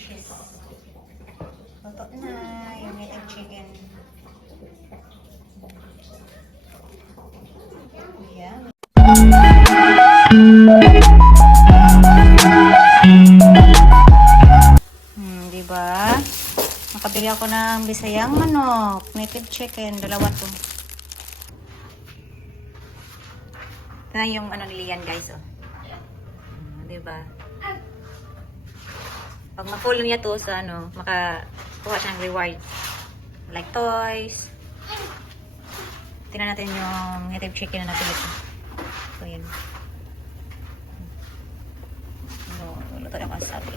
dishes. Luto na yung native chicken. Ayan. Diba? Nakabili ako ng bisayang manok. Native chicken. Dalawa to. Ito na yung ano nila yan, guys. Oh. Diba? Pag ma-follow niya to sa ano, makakuha siya ng reward. Like toys. Tingnan natin yung native chicken na napili ko. So, yan. So, luto yung wasabi.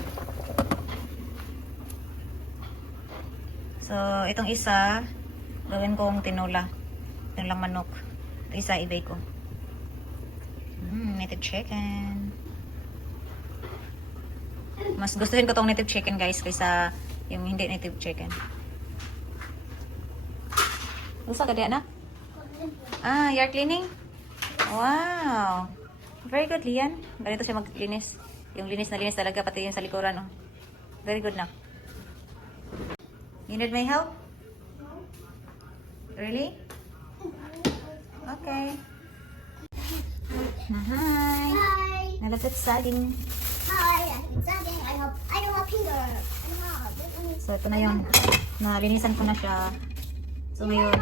So, itong isa, gawin kong tinola. Tinolang manok. Ito isa, i-bake ko. Native chicken. Mas gustuhin ko tong native chicken, guys, kaysa yung hindi native chicken. Gusto ka diyan na? Ah, you're cleaning? Wow! Very good, Lian. Ganito siya maglinis. Yung linis na linis talaga, pati yung sa likuran, oh. Very good na. You need my help? Really? Okay. Hi. Hi. Now look at saging. Hi. I'm Sagging. I don't have finger. So ito na yun. Nalinisan ko na siya. So ngayon,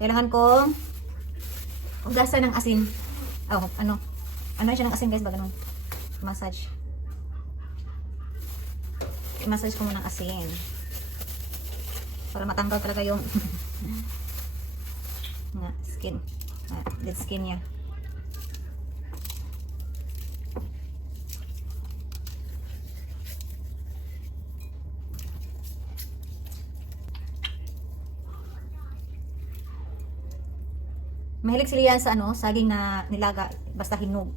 kailangan kong hugasan ng asin. Oh, ano siya ng asin, guys, ba ganun? Massage. I-massage ko muna ng asin. Para matanggal talaga yung skin. Dead skin niya. Mahilig sila yan sa ano, saging na nilaga, basta hinog.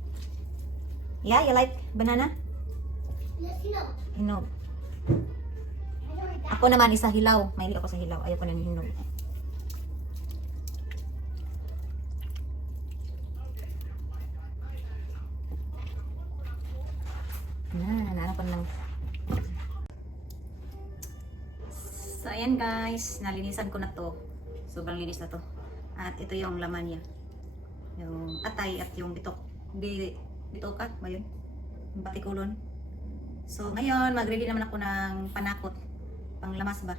Yeah, you like banana? Yes, you know. Hinog. Ako naman isa hilaw. Mahilig ako sa hilaw. Ayoko na ng hinog. Nahanap ko lang. So, ayan guys. Nalinisan ko na to. Sobrang linis na to. At ito yung laman niya. Yung atay at yung bitok. Bitokat ba yun? Yung batikulon. So, ngayon, mag-ready naman ako ng panakot. Panglamas ba?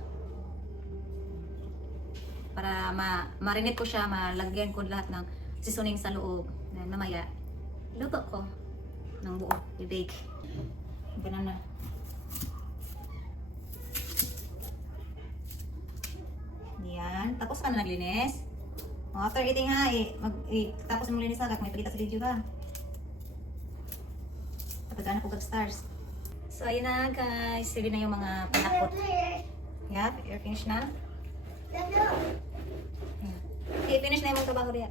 Para marinate ko siya, malagyan ko lahat ng seasoning sa loob. Na mamaya, luto ko ng buo. I-bake. Ganun na. Yan. Tapos ka na naglinis. After eating ha, tapos mong linis agad, may palita sa video ka. Patagaan ako stars. So, ayun na guys. Ready na yung mga panakot. Yeah, you're finished na? Okay, finish na yung mga trabaho diya.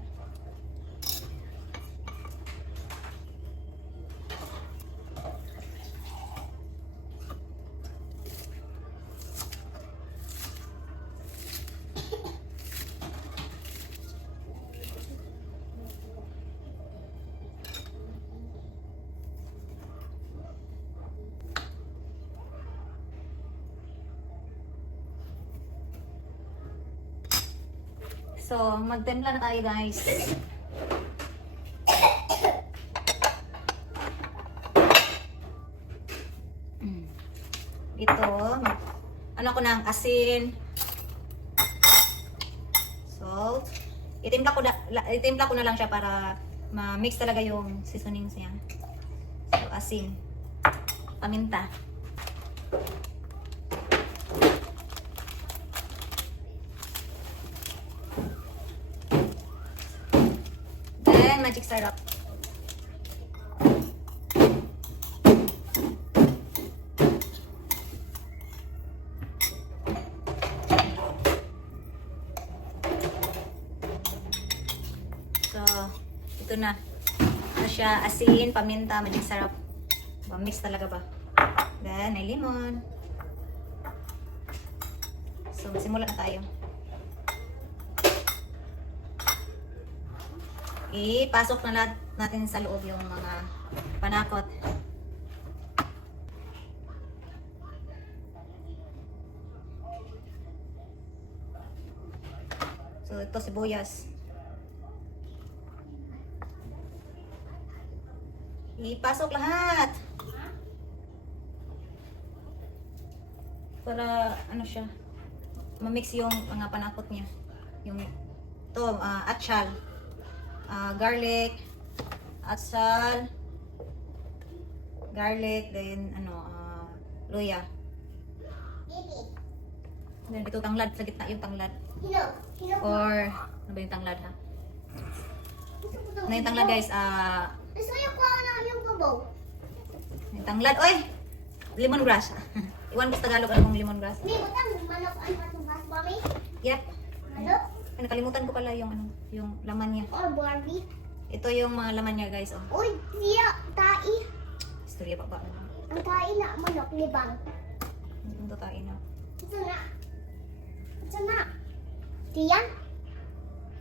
So, magtimpla na tayo guys. Ito, ano ko ng asin, salt. Itimpla ko na lang siya para ma-mix talaga yung seasonings niya. So, asin, paminta. Magic syrup. So, ito na. Ito siya, asin, paminta, magic syrup. Mix talaga ba? Then, may lemon. So, simula na tayo. Ipasok na natin sa loob yung mga panakot. ito sibuyas. Ipasok lahat. Para ano siya, ma-mix yung mga panakot niya. Yung to, atsal, garlic, atsal, garlic, then ano, luya. Then ito tanglad, sa gitna yung tanglad. Or, ano ba yung tanglad ha? Ano yung tanglad guys? Gusto niyo ko na yung babaw. Yung tanglad, oy! Lemongrass. Iwan ko sa Tagalog ano kung lemongrass. May butang manok ang patubas ba may? Yep. Manok? Ay, nakalimutan ko pala yung ano, yung laman niya. Or Barbie? Ito yung mga laman niya guys. Oh. Uy, siya, tai. Istorya pa ba? Ang tai na manok, libang. Hindi ko tayo na. Ito na. Ito na. Tiyan?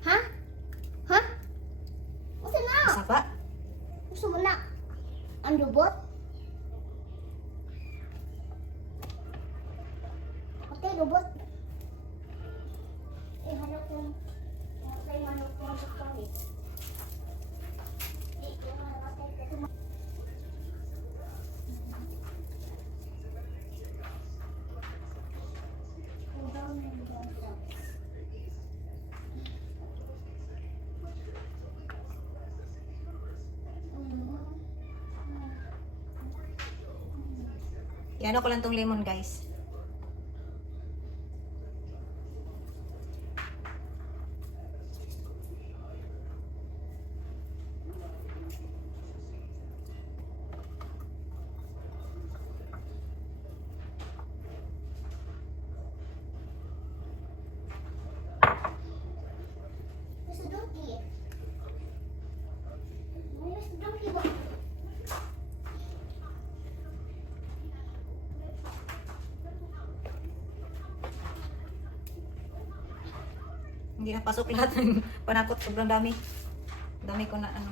Ha? Ha? Ito na. Isa pa? Gusto mo na. Ang lubot? Okay, lubot. Eh, hanap yung manok kami. Yan ko lang tong lemon guys. Gusto donkey. Gusto donkey ba? Hindi na pasok lahat ng panakot. Sobrang dami. Dami ko na ano.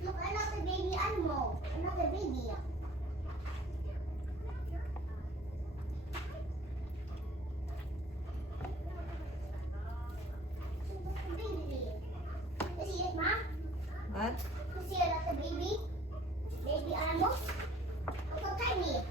Look, another baby animal. Another baby. Baby. You see it, Mom? What? You see another baby? Baby animal? Look how tiny.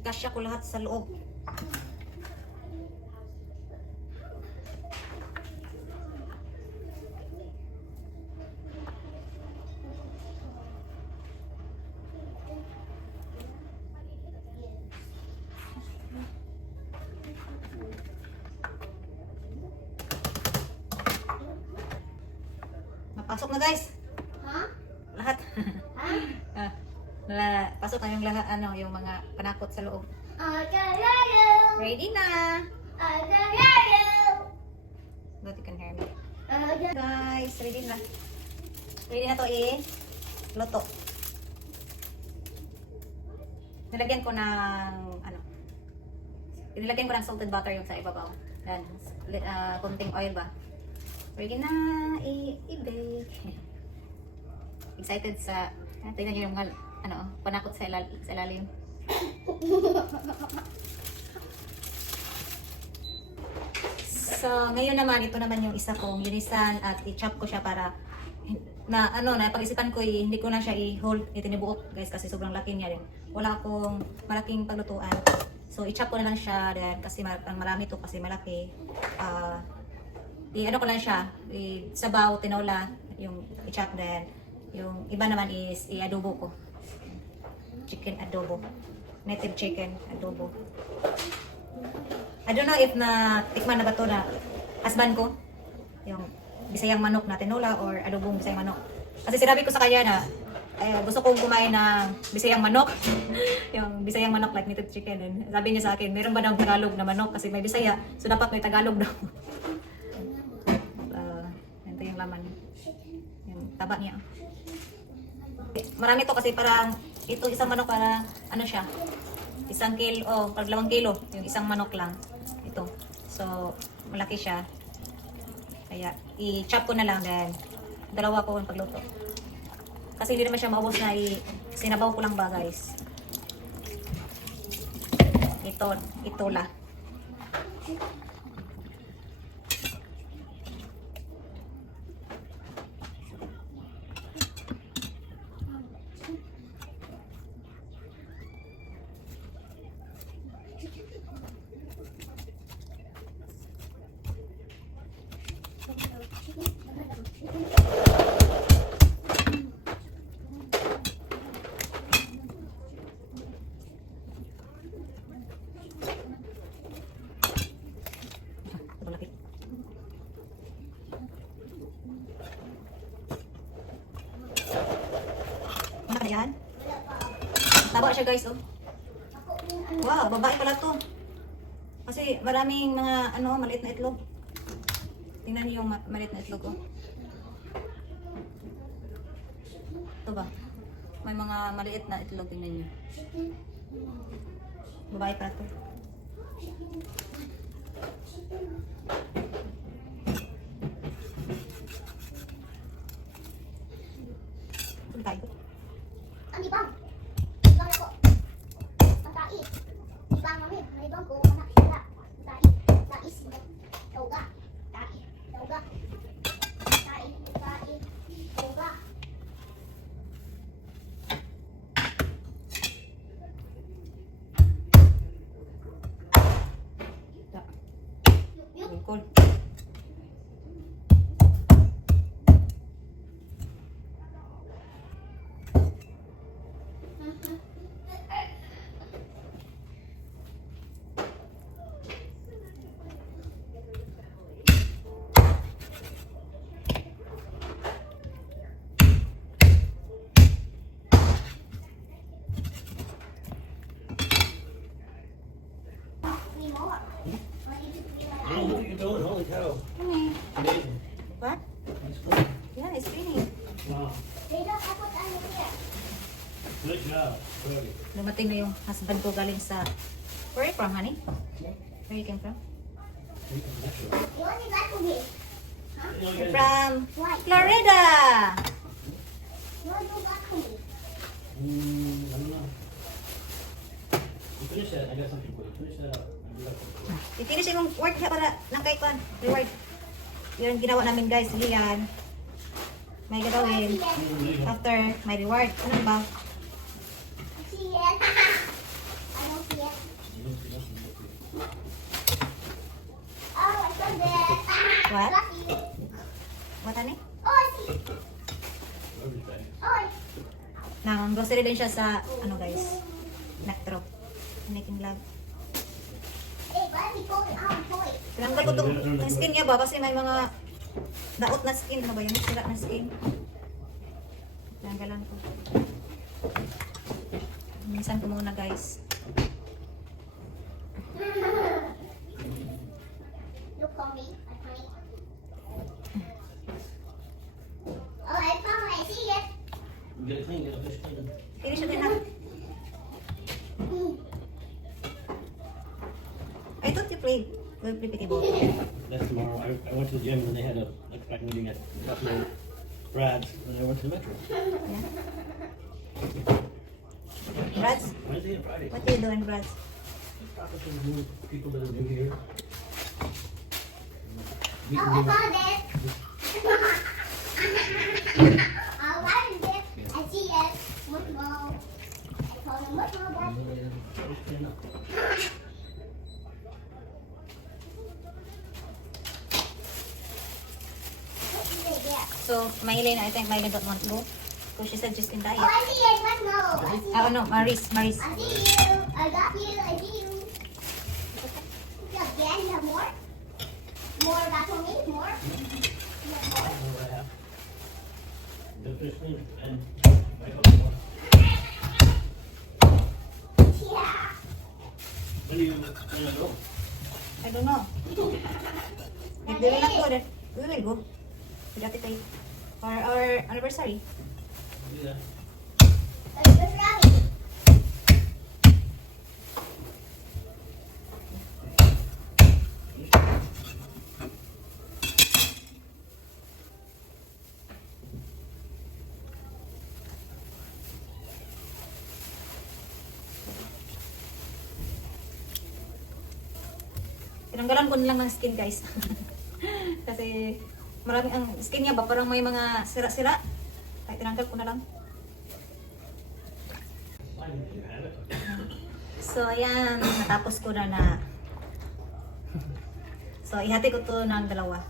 Ikasya ko lahat sa loob. Napasok na guys. Huh? Lahat. Huh? Pasok na yung lahat, ano, yung mga panakot sa loob. Agararo. Ready na! Agararo. But you can hear me. Agararo. Guys, ready na. Ready na to luto. Nilagyan ko ng, ano, nilagyan ko ng salted butter yung sa ibabaw. Yan, konting oil ba. Ready na i-bake. Excited sa, tingnan nyo yung mga, ano, panakot sa ilalim. So, ngayon naman, ito naman yung isa kong linisan at i-chop ko siya para na ano, na pag-isipan ko hindi ko na siya i-hold, itinibuok guys kasi sobrang laki niya din. Wala akong malaking paglutuan. So, i-chop ko na lang siya then kasi marami to kasi malaki. I-ano ko lang siya, sabaw, tinola, yung i-chop din. Yung iba naman is i-adobo ko. Chicken adobo. Native chicken adobo. I don't know if na tikman na ba to na husband ko. Yung bisayang manok na tinola or adobong bisayang manok. Kasi sinabi ko sa kanya na gusto kong kumain ng bisayang manok. Yung bisayang manok like knitted chicken. And sabi niya sa akin, meron ba daw Tagalog na manok? Kasi may Bisaya, so dapat may Tagalog daw. Ito yung laman. Yung taba niya. Marami to kasi parang, ito isang manok para, ano siya, isang kilo, pag 2 kilo, yung isang manok lang. Ito. So, malaki siya. Kaya, i-chop ko na lang then dalawa ko ang pagluto. Kasi hindi naman siya maubos na sinabaw ko lang ba guys. Ito la. Malapit. Ano ka yan? Taba siya guys, oh. Wow, babae pala to. Kasi maraming mga maliit na itlog. Tingnan niyo yung maliit na itlog, oh. Ito ba? May mga maliit na itlog, tingnan niyo. Babae pala to. Ano tayo? Ang ibang. Ibang ako. Ang tais. Ibang namin. Ang ibang ko. Anak sila. Ang tais. Tais. Tauga. Tais. Tauga. Tais. Tais. Tauga. Cool. Three more. Oh, look at you going. Holy cow. Amazing. What? That's cool. Yeah, it's spinning. Wow. They don't have what's under here. Good job. Good. Dumating na yung husband ko galing sa... Where are you from, honey? Where you came from? You only got for me. You're from Why? Florida! You only got for me. I don't know. You finish that. I got something for you. Finish that up. I'll do that for you. I-finish yung work niya para ng kay Kwan. Reward. Yun ang ginawa namin guys. Sige yan. May gagawin. After my reward. Ano ba? I see it. I don't see it. Oh, I found it. What? Lucky. What ano? Oh, I see. Everything. Oh, Nang grocery din siya sa, ano guys, Metro. Making love. hey, let me go out, boy. Tinanggal ko itong skin niya ba? Kasi may mga daot na skin. Ano ba yun? Sira na skin. Tinanggalan ko. Minsan ko muna guys. Look on me. I find it. Oh, I found it. I see it. Get it clean. Get the fish clean. Finish it na. I thought you played. Well, play ball. That's tomorrow. I went to the gym and they had a back meeting at Buffalo Brad's, and I went to the Metro. Yeah. Brads, Wednesday and Friday. what are you doing, Brads? Talking to new people that are new here. Meeting Oh, I new- found it. Oh, what is it? I see it. Much more. I found a much more, Dad. Clean up. What is it there? So, Maylene, I think Maylene don't want to go. So she said just in diet. Oh, I see it. Much more. I see Oh it. no, Maris. I see you. I got you. I see you. Again, you have more? More back for me? More? You have more? The first name and my couple. When you go? I don't know. If they will not go there, we will go. We got it for our anniversary. Do that. Tinanggalan ko na lang ng skin, guys. Kasi maraming ang skin niya ba parang may mga sira-sira. Kaya tinanggal ko na lang. Fine if you have it. So, ayan. Natapos ko na. So, ihati ko to ng dalawa.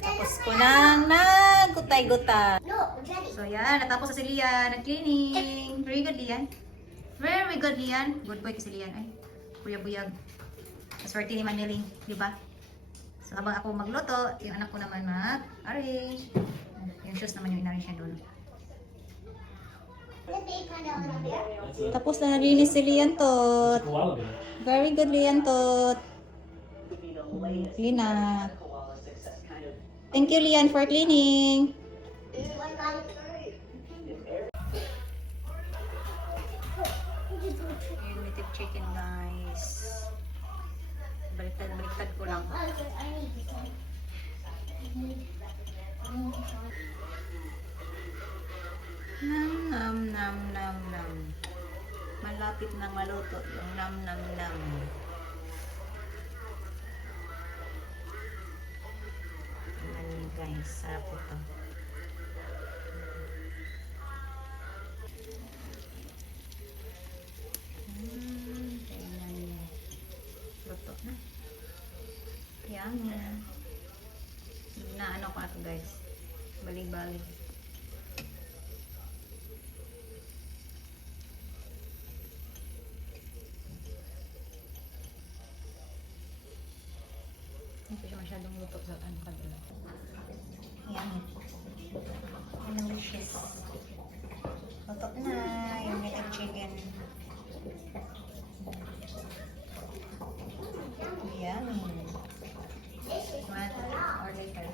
Tapos ko nang nagutay-gutay. No, we're ready. So, ayan. Natapos na si Lian. Nag-cleaning. Very good, Lian. Very good, Lian. Good boy kasi Lian. Ay, buyag-buyag. Swerte ni Maniling, di ba? So, habang ako magluto, yung anak ko naman mag-arrange. Yung shoes naman yung in-arrange niya doon. Let's take kind of over there. Tapos na nalinis si Lian Tot. A while ago. Very good, Lian Tot. Clean na. Thank you, Lian, for cleaning. One kind. Yung native chicken, guys. Baliktad ko lang. I need this one. Nam. Malapit na maluto yung nam. Ayan guys, sarap ito. Tingnan niyo. Luto na. Yan. Na ano ko na ito guys. Balig-balig. Hindi siya masyadong luto sa ano kabila. Yan. Yan ang wishes. Luto na yung native chicken. Yan. Or later.